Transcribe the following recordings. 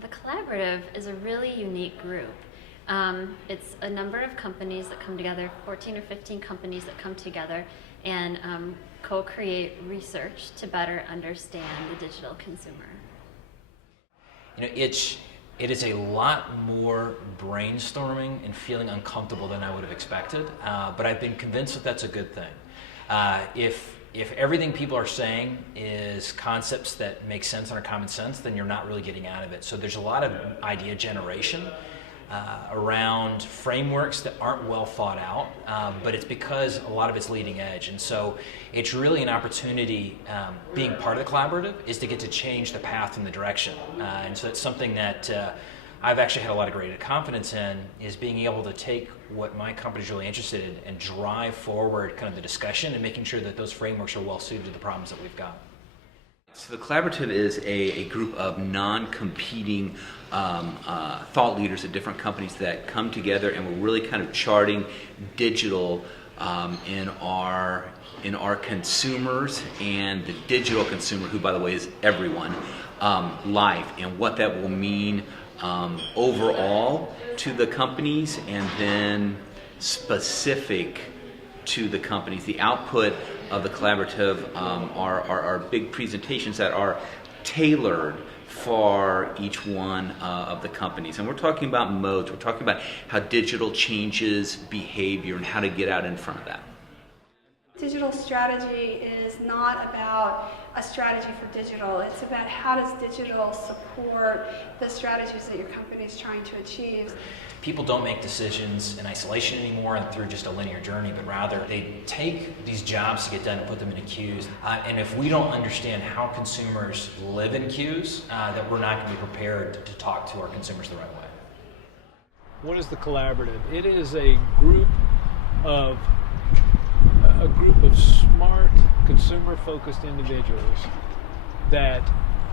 The Collaborative is a really unique group. It's a number of companies that come together, 14 or 15 companies that come together and co-create research to better understand the digital consumer. It is a lot more brainstorming and feeling uncomfortable than I would have expected, but I've been convinced that that's a good thing. If everything people are saying is concepts that make sense and are common sense, then you're not really getting out of it. So there's a lot of idea generation around frameworks that aren't well thought out, but it's because a lot of it's leading edge. And so it's really an opportunity, being part of the collaborative, is to get to change the path and the direction. And so it's something that I've actually had a lot of great confidence in, is being able to take what my company's really interested in and drive forward kind of the discussion and making sure that those frameworks are well suited to the problems that we've got. So the Collaborative is a group of non-competing thought leaders at different companies that come together, and we're really kind of charting digital in our consumers and the digital consumer, who, by the way, is everyone, life, and what that will mean overall to the companies, and then specific to the companies. The output of the Collaborative are big presentations that are tailored for each one of the companies. And we're talking about modes, we're talking about how digital changes behavior and how to get out in front of that. Digital strategy is not about a strategy for digital. It's about how does digital support the strategies that your company is trying to achieve. People don't make decisions in isolation anymore and through just a linear journey, but rather they take these jobs to get done and put them into queues. And if we don't understand how consumers live in queues, that we're not going to be prepared to talk to our consumers the right way. What is the Collaborative? It is a group of smart, consumer-focused individuals that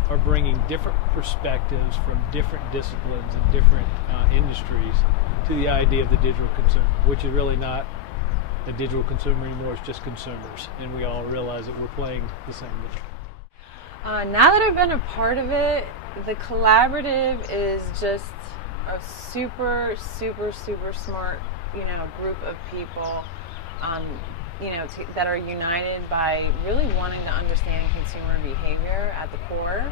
are bringing different perspectives from different disciplines and different industries to the idea of the digital consumer, which is really not the digital consumer anymore, it's just consumers, and we all realize that we're playing the same game. Now that I've been a part of it, the Collaborative is just a super smart, group of people that are united by really wanting to understand consumer behavior at the core,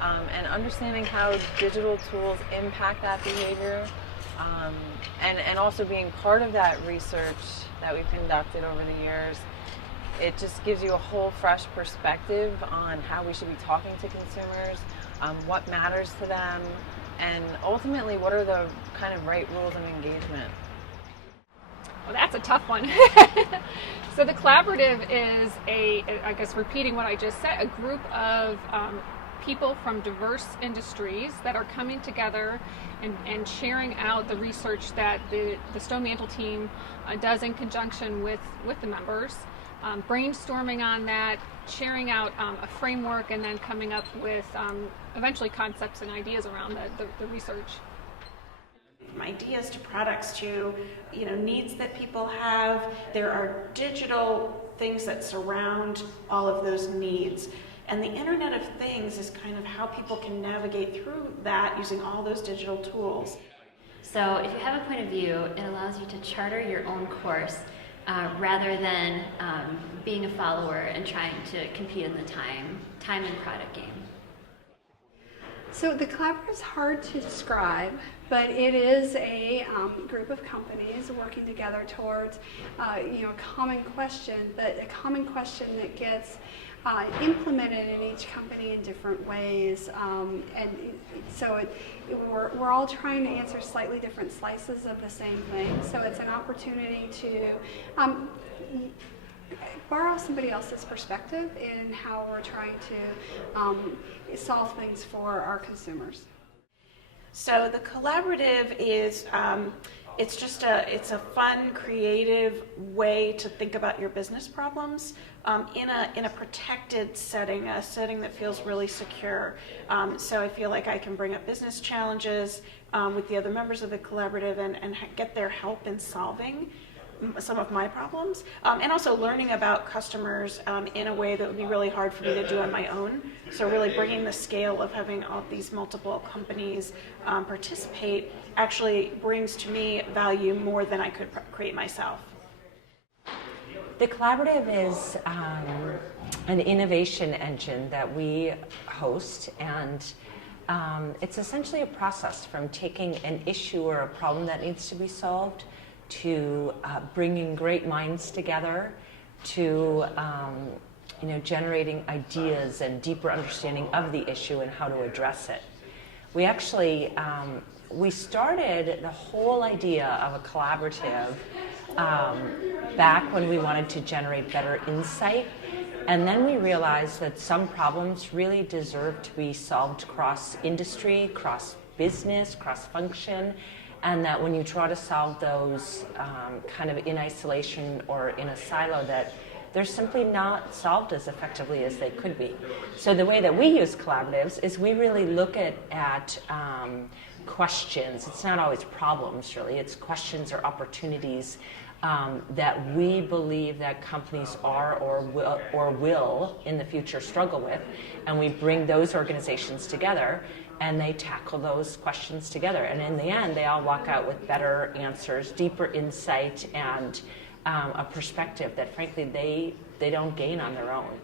and understanding how digital tools impact that behavior, and also being part of that research that we've conducted over the years. It just gives you a whole fresh perspective on how we should be talking to consumers, what matters to them, and ultimately what are the kind of right rules of engagement. Well, that's a tough one. So the Collaborative is I guess repeating what I just said, a group of people from diverse industries that are coming together and sharing out the research that the Stowe Mantel team does in conjunction with the members, brainstorming on that, sharing out a framework, and then coming up with eventually concepts and ideas around the research. From ideas to products to needs that people have. There are digital things that surround all of those needs, and the Internet of Things is kind of how people can navigate through that using all those digital tools. So if you have a point of view, it allows you to charter your own course rather than being a follower and trying to compete in the time and product game. So the Collaborative is hard to describe, but it is a group of companies working together towards a common question, but a common question that gets implemented in each company in different ways. And so we're all trying to answer slightly different slices of the same thing. So it's an opportunity to borrow somebody else's perspective in how we're trying to solve things for our consumers. So the Collaborative is it's a fun, creative way to think about your business problems in a protected setting, a setting that feels really secure. So I feel like I can bring up business challenges with the other members of the Collaborative and get their help in solving some of my problems, and also learning about customers in a way that would be really hard for me to do on my own. So really bringing the scale of having all these multiple companies participate actually brings to me value more than I could create myself. The collaborative is an innovation engine that we host, and it's essentially a process from taking an issue or a problem that needs to be solved to bringing great minds together, to generating ideas and deeper understanding of the issue and how to address it. We actually we started the whole idea of a collaborative back when we wanted to generate better insight, and then we realized that some problems really deserve to be solved cross industry, cross business, cross function, and that when you try to solve those kind of in isolation or in a silo, that they're simply not solved as effectively as they could be. So the way that we use collaboratives is we really look at questions. It's not always problems, really. It's questions or opportunities that we believe that companies are or will in the future struggle with, and we bring those organizations together and they tackle those questions together. And in the end, they all walk out with better answers, deeper insight, and a perspective that frankly they don't gain on their own.